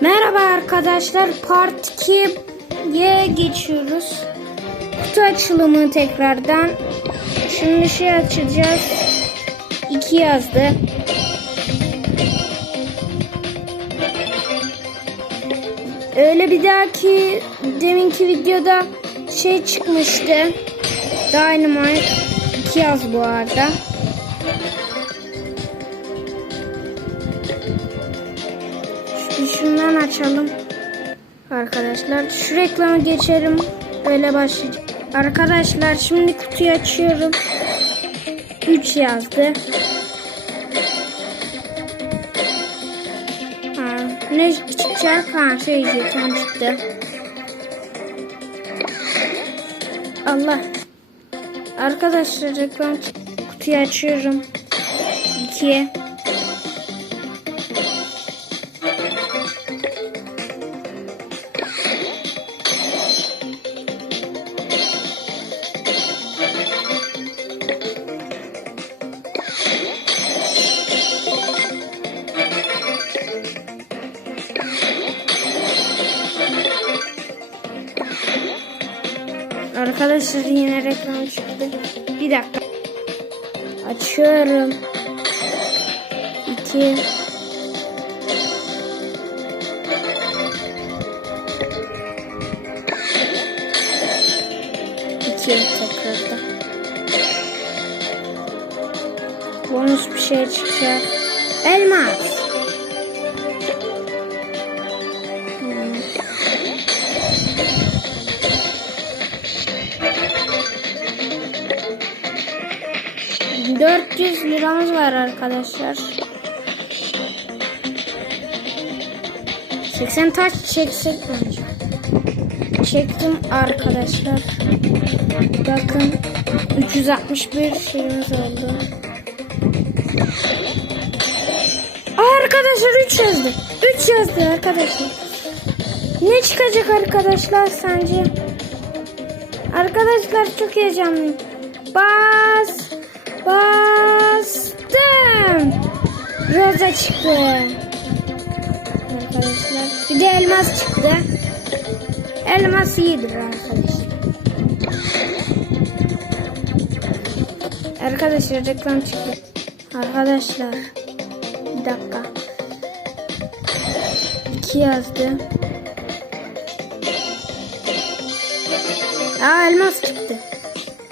Merhaba arkadaşlar. Part 2'ye geçiyoruz. Kutu açılımı tekrardan. Şimdi şey açacağız. 2 yazdı. Öyle bir dahaki deminki videoda şey çıkmıştı. Dynamite 2 yaz bu arada. Şundan açalım. Arkadaşlar şu reklamı geçelim. Öyle başlayacağım. Arkadaşlar şimdi kutuyu açıyorum. 3 yazdı. Ha, ne çıkacak? Ha şey jeton çıktı. Allah. Arkadaşlar reklam kutuyu açıyorum. 2'ye. Arkadaşlar yine reklam çıktı. Bir dakika. Açıyorum. İki. İki tekrarda. Bonus bir şey çıkacak. Elmas. 400 liramız var arkadaşlar. 80 taş çeksek bence. Çektim arkadaşlar. Bakın 361 şeyimiz oldu. Arkadaşlar 3 yazdı. 3 yazdı arkadaşlar. Ne çıkacak arkadaşlar sence? Arkadaşlar çok heyecanlıyım. Bas. Bastım. Roza çıktı. Arkadaşlar. Bir de elmas çıktı. Elmas iyidir arkadaşlar. Arkadaşlar reklam çıktı. Arkadaşlar. Bir dakika. İki yazdı. Aa elmas çıktı.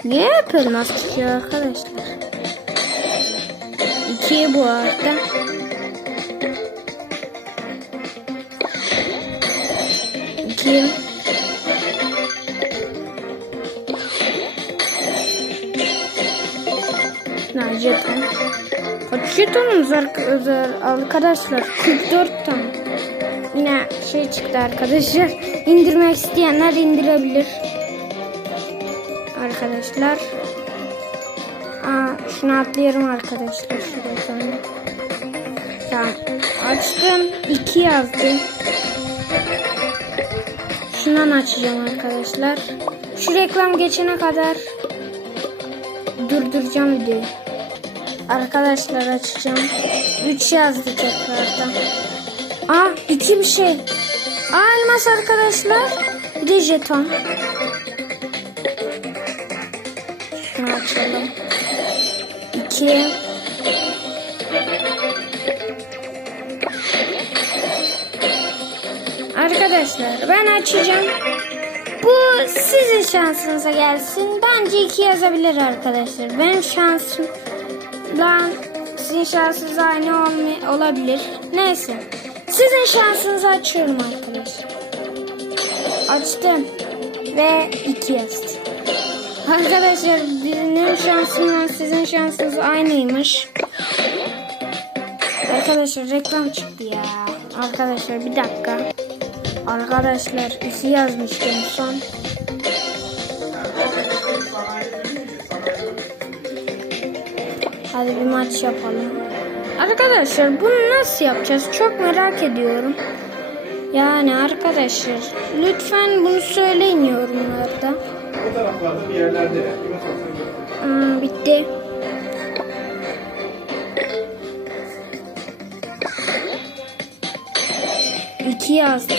Niye hep elmas çıkıyor arkadaşlar? İki bu arada. İki. Ne jeton? Kaç jetonumuz var arkadaşlar? 44 tane. Yine şey çıktı arkadaşlar. İndirmek isteyenler indirebilir. Arkadaşlar. Aa, şunu atlayalım arkadaşlar. Sonra. Tamam. Açtım. 2 yazdı. Şundan açacağım arkadaşlar. Şu reklam geçene kadar durduracağım videoyu. Arkadaşlar açacağım. 3 yazdı tekrardan. Aa 2 bir şey. Aa elmas arkadaşlar. Bir de jeton. Şunu açalım. 2 Arkadaşlar ben açacağım. Bu sizin şansınıza gelsin. Bence iki yazabilir arkadaşlar. Benim şansımla sizin şansınız aynı olmay olabilir. Neyse. Sizin şansınızı açıyorum arkadaşlar. Açtım. Ve iki yazdı. Arkadaşlar benim şansımla sizin şansınız aynıymış. Arkadaşlar reklam çıktı ya. Arkadaşlar bir dakika. Arkadaşlar isi yazmıştım son. Hadi bir maç yapalım. Arkadaşlar bunu nasıl yapacağız? Çok merak ediyorum. Yani arkadaşlar lütfen bunu söyleyin yorumlarda. O taraflarda bir yerlerde. Hmm, bitti. 2 yazdı.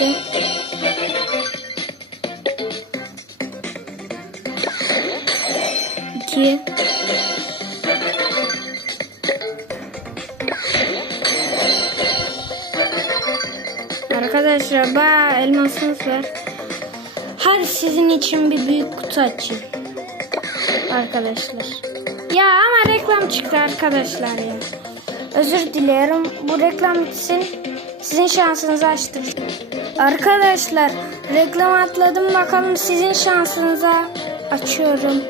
İki. Arkadaşlar bayağı elmasınız var. Hadi sizin için bir büyük kutu açayım. Arkadaşlar. Ya ama reklam çıktı arkadaşlar ya. Özür dilerim. Bu reklam bitsin. Sizin şansınızı açtık. Arkadaşlar reklam atladım. Bakalım sizin şansınıza açıyorum.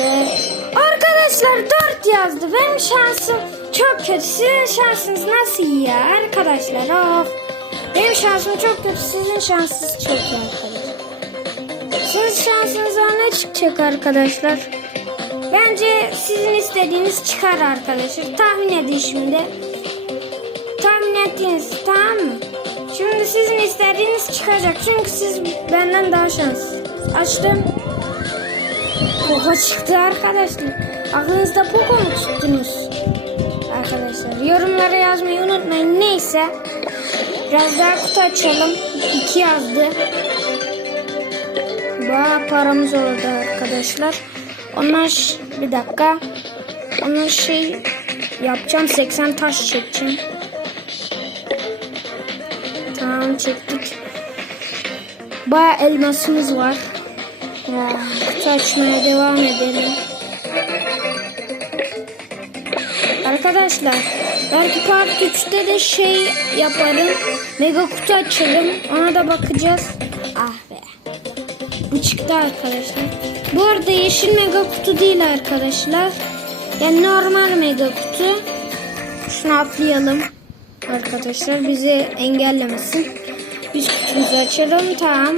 Ve arkadaşlar 4 yazdı. Benim şansım çok kötü. Sizin şansınız nasıl iyi ya arkadaşlar? Of. Benim şansım çok kötü. Sizin şansınız çok iyi arkadaşlar. Sizin şansınıza ne çıkacak arkadaşlar? Bence sizin istediğiniz çıkar arkadaşlar. Tahmin edin şimdi. Ettiniz tamam mı? Şimdi sizin istediğiniz çıkacak. Çünkü siz benden daha şanslısınız. Açtım. Poco çıktı arkadaşlar. Aklınızda Poco mu tuttunuz? Arkadaşlar yorumlara yazmayı unutmayın. Neyse. Biraz daha kutu açalım. İki yazdı. Bayağı paramız oldu arkadaşlar. Onlar bir dakika. Onlar şey yapacağım 80 taş çekeceğim. Çektik. Bayağı elmasımız var. Ya, kutu açmaya devam edelim. Arkadaşlar belki part 3'te de şey yaparım. Mega kutu açarım. Ona da bakacağız. Ah be. Bu çıktı arkadaşlar. Bu arada yeşil mega kutu değil arkadaşlar. Yani normal mega kutu. Şunu atlayalım. Arkadaşlar bizi engellemesin. Biz kutumuzu açalım. Tamam.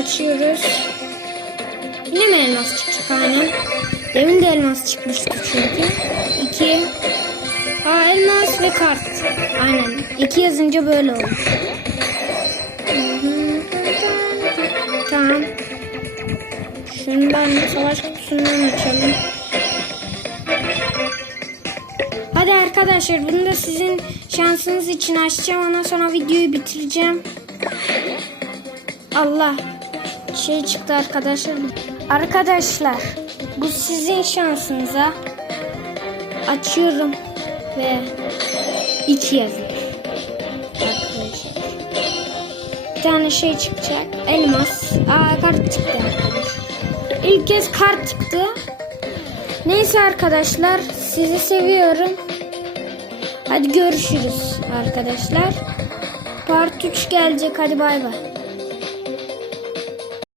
Açıyoruz. Yine mi elmas çıkacak aynen. Demin de elmas çıkmıştı çünkü. İki. Aa elmas ve kart. Aynen. İki yazınca böyle olur. Tamam. Şundan savaş kutusundan açalım. Arkadaşlar bunu da sizin şansınız için açacağım. Ondan sonra videoyu bitireceğim. Allah. Şey çıktı arkadaşlar. Arkadaşlar bu sizin şansınıza. Açıyorum. Ve iki yazıyor. Arkadaşlar. Bir tane şey çıkacak. Elmas. Aa kart çıktı arkadaşlar. İlk kez kart çıktı. Neyse arkadaşlar sizi seviyorum. Hadi görüşürüz arkadaşlar. Part 3 gelecek hadi bay bay.